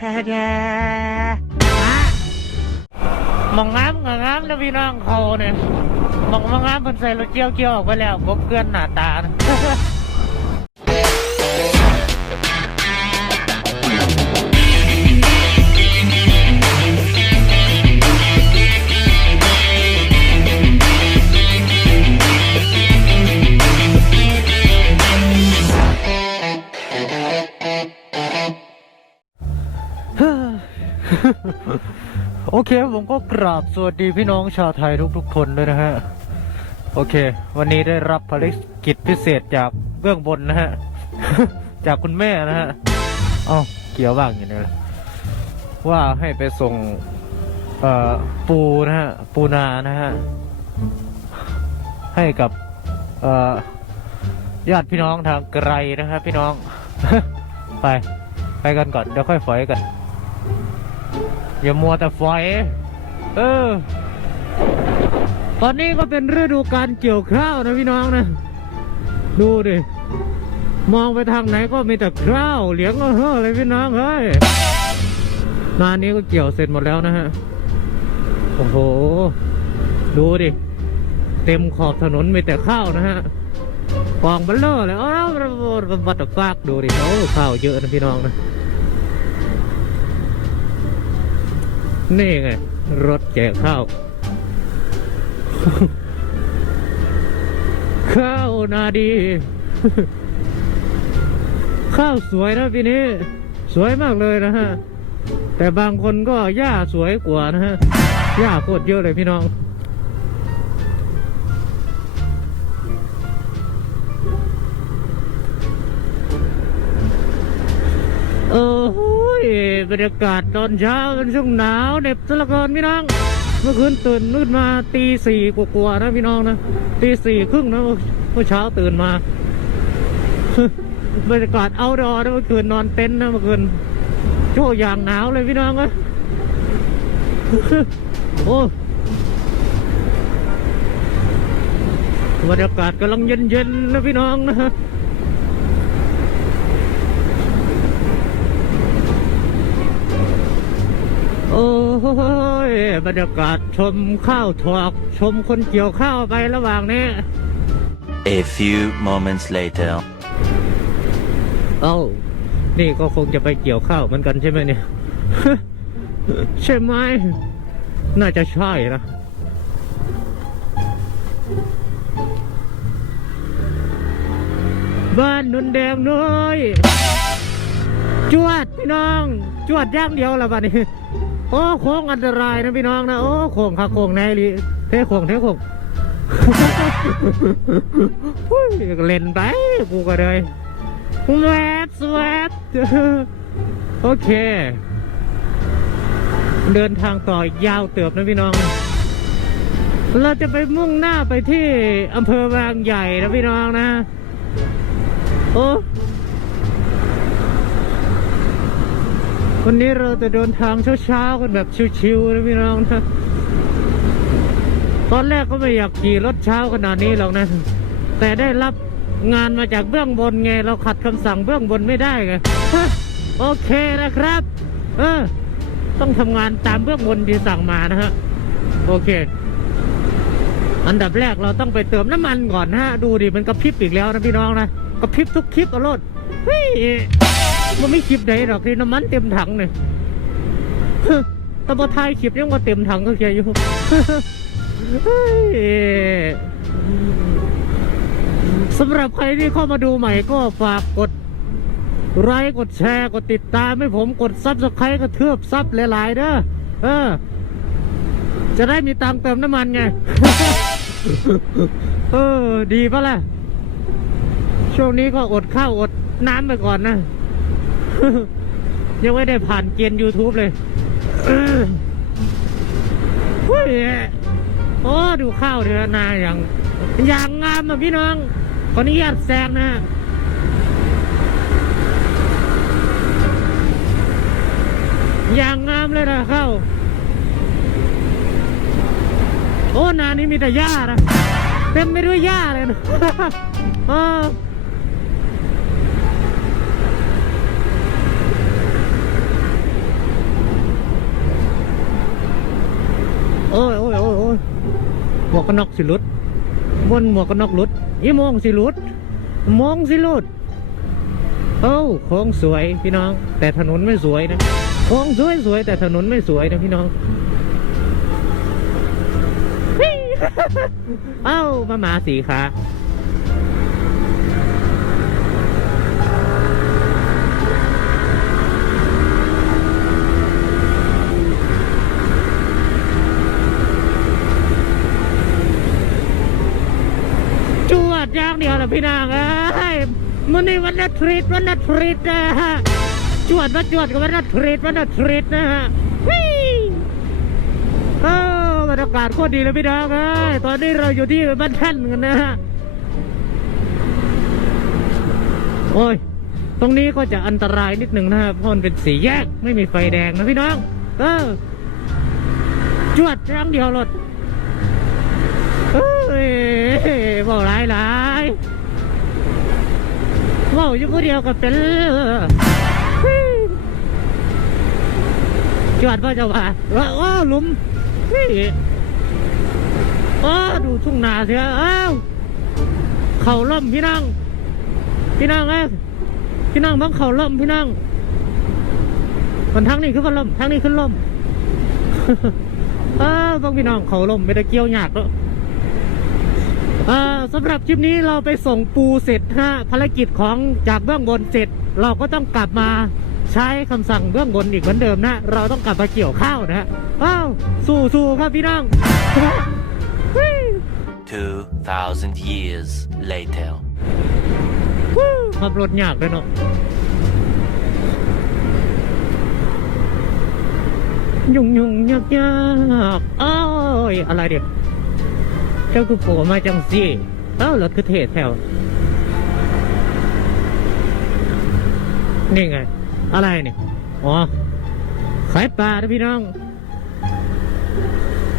แดมองงามกับงามแล้วพี่น้องเขาเนี่ยมองมองงามเพิ่นใส่รถเกี่ยวเกี่ยวออกไปแล้วกบเกลื่อนหน้าตา โอเคผมก็กราบสวัสดีพี่น้องชาวไทยทุกๆคนด้วยนะฮะ โอเค วันนี้ได้รับภารกิจพิเศษจากเบื้องบนนะฮะ จากคุณแม่นะฮะเอ้าเกี่ยวบ้างอย่างนี้เลยว่าให้ไปส่งเอ่อปูนะฮะ ปูนานะฮะ ให้กับเอ่อญาติพี่น้องทางไกลนะครับพี่น้อง ไป ไปกันก่อนเดี๋ยวค่อยฝอยกัน อย่ามัวแต่ฝอยเออ ตอนนี้ก็เป็นฤดูการเกี่ยวข้าวนะพี่น้องนะ ดูดิ มองไปทางไหนก็มีแต่ข้าว เหลียงก็เฮ้อเลยพี่น้องเฮ้ยนานี้ก็เกี่ยวเสร็จหมดแล้วนะฮะ โอ้โห ดูดิ เต็มขอบถนนมีแต่ข้าวนะฮะกองเบลเลอร์เลยอ้าวบัตรฟากดูดิ โอ้ข้าวเยอะนะพี่น้องนะ นี่ไง รถแจกข้าว ข้าวนาดี ข้าวสวยนะพี่นี้ สวยมากเลยนะฮะ แต่บางคนก็หญ้าสวยกว่านะฮะหญ้าโคตรเยอะเลยพี่น้อง บรรยากาศตอนเช้าเป็นช่วงหนาวเหน็บสละกอนพี่น้อง เมื่อคืนตื่นมืดมาตีสี่กว่าๆนะพี่น้องนะตีสี่ครึ่งนะเมื่อเช้าตื่นมาบรรยากาศเอาดอนะเมื่อคืนนอนเต็นท์นะเมื่อคืนโชอย่างหนาวเลยพี่น้องเอ้ยโอ้บรรยากาศกำลังเย็นๆนะพี่น้องนะ ยบรรยากาศชมข้าวถอกชมคนเกี่ยวข้าวไประหว่างนี้ A few moments later. เอ้า นี่ก็คงจะไปเกี่ยวข้าวเหมือนกันใช่ไหมเนี่ย ใช่ไหม น่าจะใช่นะบ้านนุนแดงน้อย จวดพี่น้อง จวดอย่างเดียวละบ้านนี้ โอ้โค้งอันตรายนะพี่น้องนะ โอ้โค้งค่ะโค้งในลิเท่โค้งเท่โค้งหุ้ยเล่นไปกูก็เลยแวบสวบโอเค เดินทางต่ออีกยาวเติบนะพี่น้อง เราจะไปมุ่งหน้าไปที่อำเภอบางใหญ่นะพี่น้องนะ โอ้ วันนี้เราจะเดินทางเช้าๆกันแบบชิวๆนะพี่น้องนะตอนแรกก็ไม่อยากขี่รถเช้าขนาดนี้หรอกนะ แต่ได้รับงานมาจากเบื้องบนไง เราขัดคำสั่งเบื้องบนไม่ได้ไงโอเคนะครับ เออ ต้องทำงานตามเบื้องบนที่สั่งมานะฮะ โอเค อันดับแรกเราต้องไปเติมน้ำมันก่อนนะฮะ ดูดิมันกระพริบอีกแล้วนะพี่น้องนะกระพริบทุกคลิปเอารถเฮ้ย มันไม่คลิปไหนหรอกที่น้ำมันเต็มถังเนี่ยตะบะทายคลิปยังว่าเต็มถังก็แค่อยู่สำหรับใครที่เข้ามาดูใหม่ก็ฝากกดไลค์กดแชร์กดติดตามให้ผมกดซับสไครต์กระเทือบซับหลายๆเด้อเออ จะได้มีตังค์เติมน้ำมันไง เออ ดีปะล่ะ ช่วงนี้ก็อดข้าวอดน้ำไปก่อนนะ ยังไม่ได้ผ่านเกณฑ์ YouTube เลยเฮ้ยโอ้ดูข้าวเดือนาอย่าง อย่างงามอะพี่น้องขออนุญาตแซงนะอย่างงามเลยนะข้าวโอ้นานี้มีแต่หญ้านะเต็มไปด้วยหญ้าเลยนะ โอ้ยโอ้ยโอ้ยหมวกกันน็อกสิลุดบนหมวกกันน็อกลุดยี่โมงสิลุดมองสิลุดเอ้าโค้งสวยพี่น้อง แต่ถนนไม่สวยนะโค้งสวยสวยแต่ถนนไม่สวยนะพี่น้องวิ่งเอ้ามาหมาสีขาจวดอย่าง เดียวนะพี่นางเอ้ยมันนี่วันละทริตวันละทริตนะฮะจวดมาจวดกับวันละทริตวันละทริตนะฮะวิ่งเออบรรยากาศโคตรดีเลยพี่น้องเอ้ยตอนนี้เราอยู่ที่บ้านท่านกันนะฮะโอ้ยตรงนี้ก็จะอันตรายนิดหนึ่งนะครับเพราะมันเป็นสีแยกไม่มีไฟแดงนะพี่น้อง เออจวดครั้งเดียวรถเอ้ยบอกหลายหลาย ๆบอกอยู่คนเดียวก็เป็นจวดว่าจะว่าว่าโอ้หลุมนี่โอ้ดูทุ่งนาเสียอ้าวเข่าล่มพี่น้องพี่น้องเอ้พี่น้องบังเข่าล่มพี่น้องคนทางนี้คือว่าล่มทางนี้ขึ้นล่มเออบังพี่น้องเขาล่มไม่ได้เกี่ยวหยากแล้ว สำหรับคลิปนี้เราไปส่งปูเสร็จฮะภารกิจของจากเบื้องบนเสร็จ เราก็ต้องกลับมาใช้คำสั่งเบื้องบนอีกเหมือนเดิมนะ เราต้องกลับมาเกี่ยวข้าวนะฮะอ้าวสู้สู้ครับพี่น้อง 2,000 years later. ขับรถยากเลยเนาะยุ่งยุ่งยากยากอ้าวอะไรเดี๋ยว เจ้าคือโผล่มาจังสิเอ้ารถคือเทศแถวนี่ไง อะไรนี่ อ๋อ ขายปลานะพี่น้อง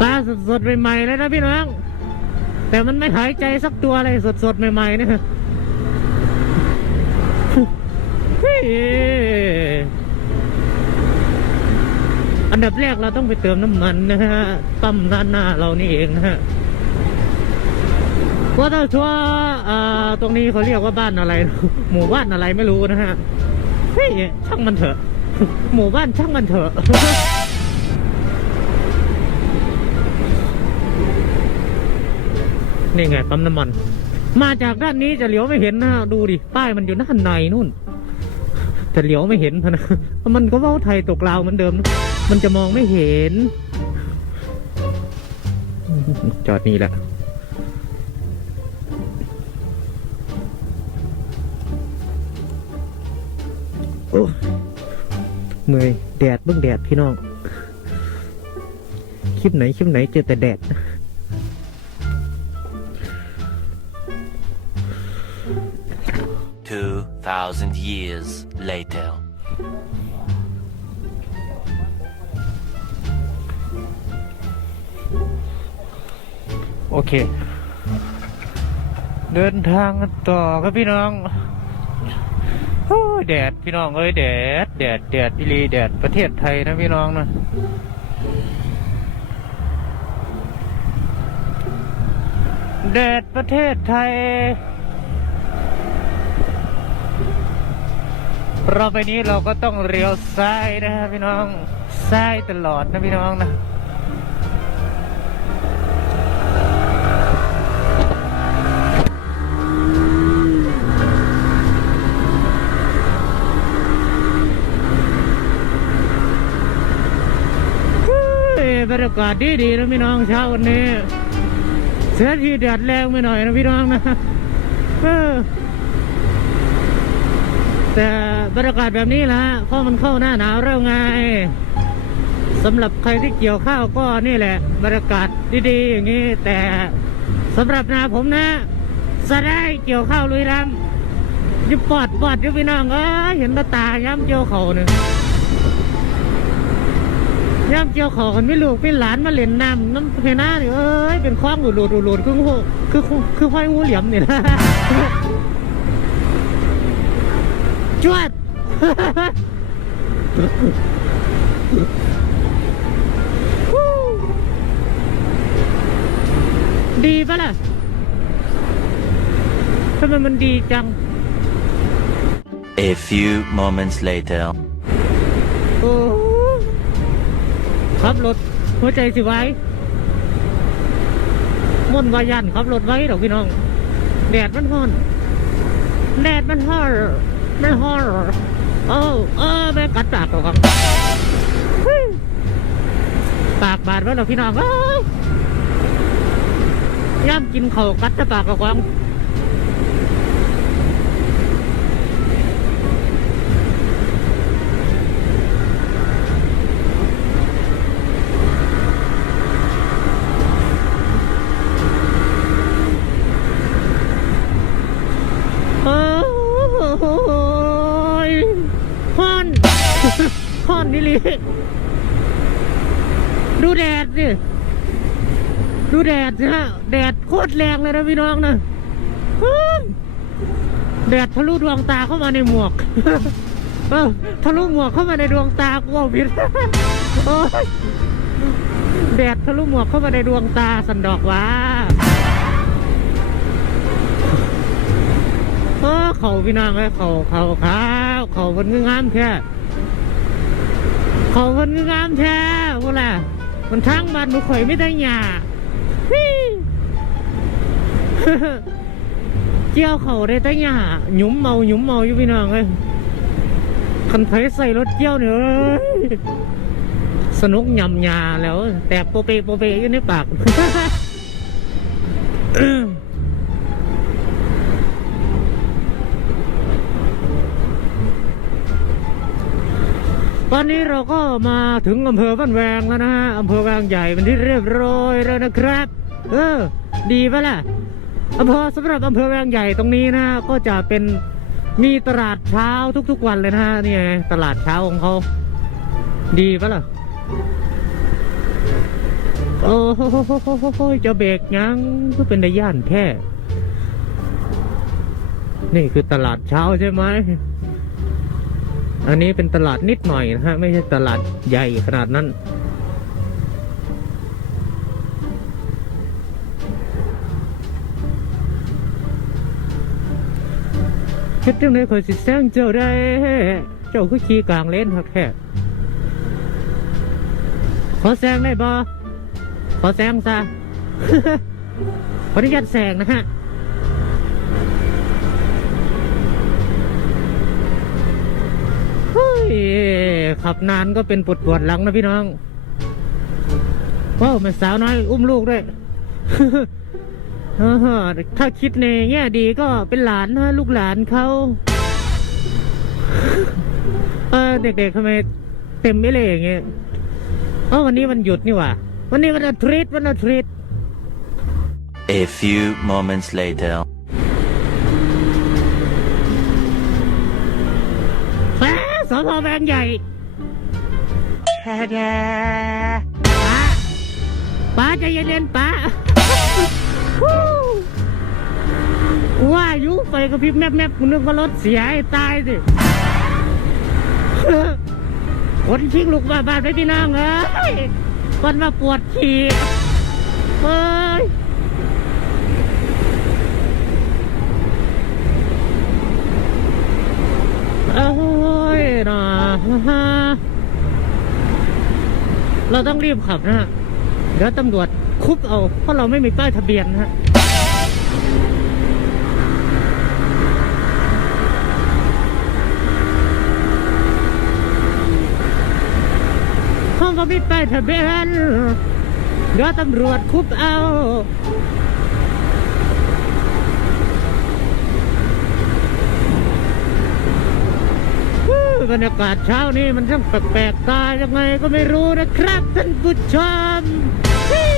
ปลาสดๆใหม่ๆเลยนะพี่น้อง แต่มันไม่หายใจสักตัวเลยสดๆใหม่ๆนะเฮ้ยอันดับแรกเราต้องไปเติมน้ำมันนะฮะปั๊มด้านหน้าเรานี่เองนะฮะ ว่าถ้าชัวร์อ่าตรงนี้เขาเรียกว่าบ้านอะไร หมู่บ้านอะไรไม่รู้นะฮะเฮ้ยช่างมันเถอะ หมู่บ้านช่างมันเถอะนี่ไงปั๊มน้ำมัน มาจากด้านนี้จะเหลียวไม่เห็นนะดูดิป้ายมันอยู่ด้านในนู่นจะเหลียวไม่เห็นพะนะมันก็ว้าไทยตกลาวเหมือนเดิม มันจะมองไม่เห็น จอดนี่แหละ อ้เมื่อยแดดเบิ่งแดดพี่น้อง คลิปไหนคลิปไหนเจอแต่แดด2,000 years later. โอเค เดินทางกันต่อครับพี่น้องโอ้ย แดดพี่น้องเอ้ยแดดแดดแดดอิลีแดดประเทศไทยนะพี่น้องนะแดดประเทศไทย เราไปนี้เราก็ต้องเลี้ยวซ้ายนะครับพี่น้องซ้ายตลอดนะพี่น้องนะ เฮ้ยบ รยากาศดีดีนะพี่น้องเช้าวันนี้ เสียทีแดดแรงไปหน่อยนะพี่น้องนะแต่บรรยากาศแบบนี้แหละเพราะมันเข้าหน้าหนาวแล้วไงสำหรับใครที่เกี่ยวข้าวก็นี่แหละ บรรยากาศดีๆอย่างนี้ แต่สำหรับนาผมนะสะได้เกี่ยวข้าวลุยรำยิบปอดปอดยู่พี่น้องเอ้ยเห็นตาตาย้ำเจียวเขาเนี่ย ย่ำเจียวขอกันไม่ลูกไม่หลานมาเล่นน้ำน้ำเพน่าเนี่ยเอ้ยเป็นคล้องหลุดหลุดหลุดคืองูคือคือคือห้อยงูเหลี่ยมเนี่ยนะจวดดีปะล่ะทำไมมันดีจัง A few moments later. ขับรถหัวใจสิไว้ม่วนวายันขับรถไว้ดอกพี่น้อง แดดมันฮ้อน แดดมันฮ้อนมันฮ้อนเออเออแม่กัดปากเราครับปากบาดไว้ดอกพี่น้องย่ำกินเข่ากัดแต่ปากกับกวาง แดดสิฮะ แดดโคตรแรงเลยนะพี่น้องนะฮึ่มแดดทะลุดวงตาเข้ามาในหมวก เออทะลุหมวกเข้ามาในดวงตากูเอาผิดโอ้ยแดดทะลุหมวกเข้ามาในดวงตาสันดอกว่าเออเขาพี่น้องเลยเขาเขาขาวเขาคนงามแท้เขาคนงามแท้พวกแหละมันทั้งบ้านหนูข่อยไม่ได้หยา เจียวเขาได้แต่หยาหยุมเมาหยุมเมาอยู่พี่น้องเลยคันไผใส่รถเจียวเนี่อยสนุกยำยาแล้ว แต่โปเปโปเปอยู่ในปากตอนนี้เราก็มาถึงอำเภอบ้านแวงแล้วนะฮะอำเภอแวงใหญ่เป็นที่เรียบร้อยแล้วนะครับ เออ ดีปะล่ะอำเภอสำหรับอำเภอแวงใหญ่ตรงนี้นะก็จะเป็นมีตลาดเช้าทุกๆวันเลยนะฮะนี่ไงตลาดเช้าของเขาดีปะล่ะโอ้โหจะเบรกยังก็เป็นในย่านแค่นี่คือตลาดเช้าใช่ไหมอันนี้เป็นตลาดนิดหน่อยนะฮะ ไม่ใช่ตลาดใหญ่ขนาดนั้น เฮ็ดจังไดคอยสิแซงเจ้าได้เจ้าคือขี่กลางเลนครับแค่ขอแซงได้บ่ขอแซงซะขออนุญาตแซงนะฮะเฮ้ยขับนานก็เป็นปวดปวดหลังนะพี่น้องว้าวแม่สาวน้อย อุ้มลูกด้วย ถ้าคิดในแง่ดีก็เป็นหลานนะลูกหลานเขาเออเด็กๆทำไมเต็มไม่เลยอย่างเงี้ยเออวันนี้วันหยุดนี่หว่า วันนี้วันอาทิตย์วันอาทิตย์ A few moments later. แหมสพแบงใหญ่แท้แท้ป้าป้าใจเย็นๆป้า ว่าอยุไฟกระพริบแมบแมบๆกูนึกว่ารถเสียให้ตายสิคนชิงลูกบ้าบ้านไปพี่น้องเอ้ยวันมาปวดฉี่เอ้ยโอ้ยนะเราต้องรีบขับนะฮะเดี๋ยวตำรวจ คุบเอา เพราะเราไม่มีป้ายทะเบียนนะฮะเพราะว่ามีป้ายทะเบียนเดี๋ยวตำรวจคุบเอาบรรยากาศเช้านี้มันช่างแปลกๆตายังไงก็ไม่รู้นะครับท่านผู้ชมฮู้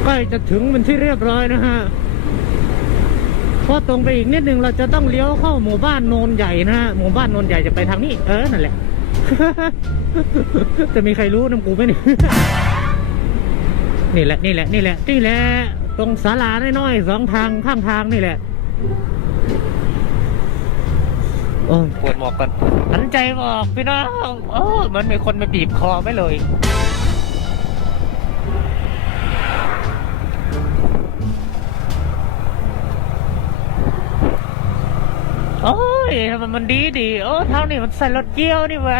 ใก ล้จะถึงเป็นที่เรียบร้อยนะฮะพอตรงไปอีกนิดนึงเราจะต้องเลี้ยวเข้าหมู่บ้านโนนใหญ่นะฮะหมู่บ้านโนนใหญ่จะไปทางนี้ เออนั่นแหละ จะมีใครรู้น้ำกูไหมเนี่ยนี่แหละนี่แหละนี่แหละนี่แหละ ตรงศาลาน้อยๆสองทางข้างทางนี่แหละโอ้ยปวดหมอกก่อนหันใจบอกพี่น้องเออเหมันมีคนมาบีบคอไม่เลย ยทำไมมันดีดีโอ้เท่านี้มันใส่รถเกี้ยวนี่หว่า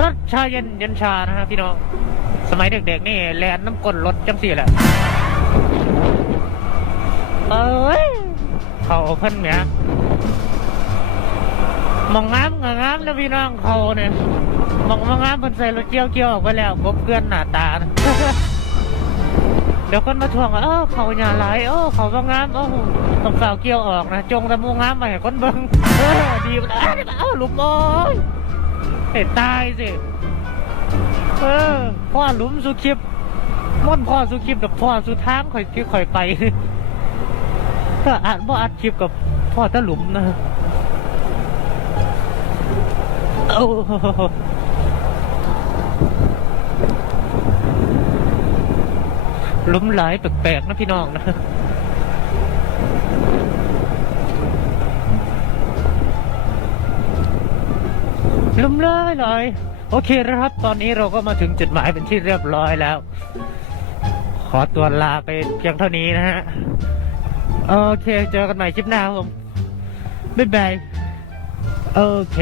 รถชาเย็นเย็นชานะฮะพี่น้อง สมัยเด็กๆนี่แลนน้ำกลนรถจังสี่แหละเอ้ยเขาเพิ่นเนี่ยมองงามงามนะพี่น้องเขาเนี่ยมองมองงามเพิ่นใส่รถเกี้ยวเกี้ยวออกไปแล้วกบเกลือนหน้าตานะ ดี๋ยวคนมาทวงว่าเออเขาหยาหลายเออเขาว่างามเออต้องฝ่าวเกี่ยวออกนะจงตะมูงามมาให้คนเบิ่งเออดีมันอ้าวเอ้าลุมโอ้ยเห็นตายสิเออพ่อหลุมสุคลิปม่อนพ่อสุคลิปกับพ่อสุทางข่อยที่ข่อยไปถ้าอ่านบ่อัดคลิปกับพ่อตะหลุมนะโอ้ ห ลุมหลายแปลกๆนะพี่น้องนะลุมเลยเลยโอเคนะครับ ตอนนี้เราก็มาถึงจุดหมายเป็นที่เรียบร้อยแล้ว ขอตัวลาไปเพียงเท่านี้นะฮะ โอเค เจอกันใหม่คลิปหน้าครับผม บ๊ายบาย โอเค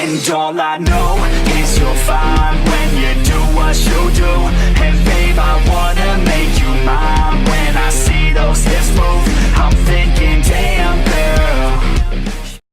And all I know you'll find when you do what you do. And babe, I wanna make you mine. When I see those hips move I'm thinking, damn girl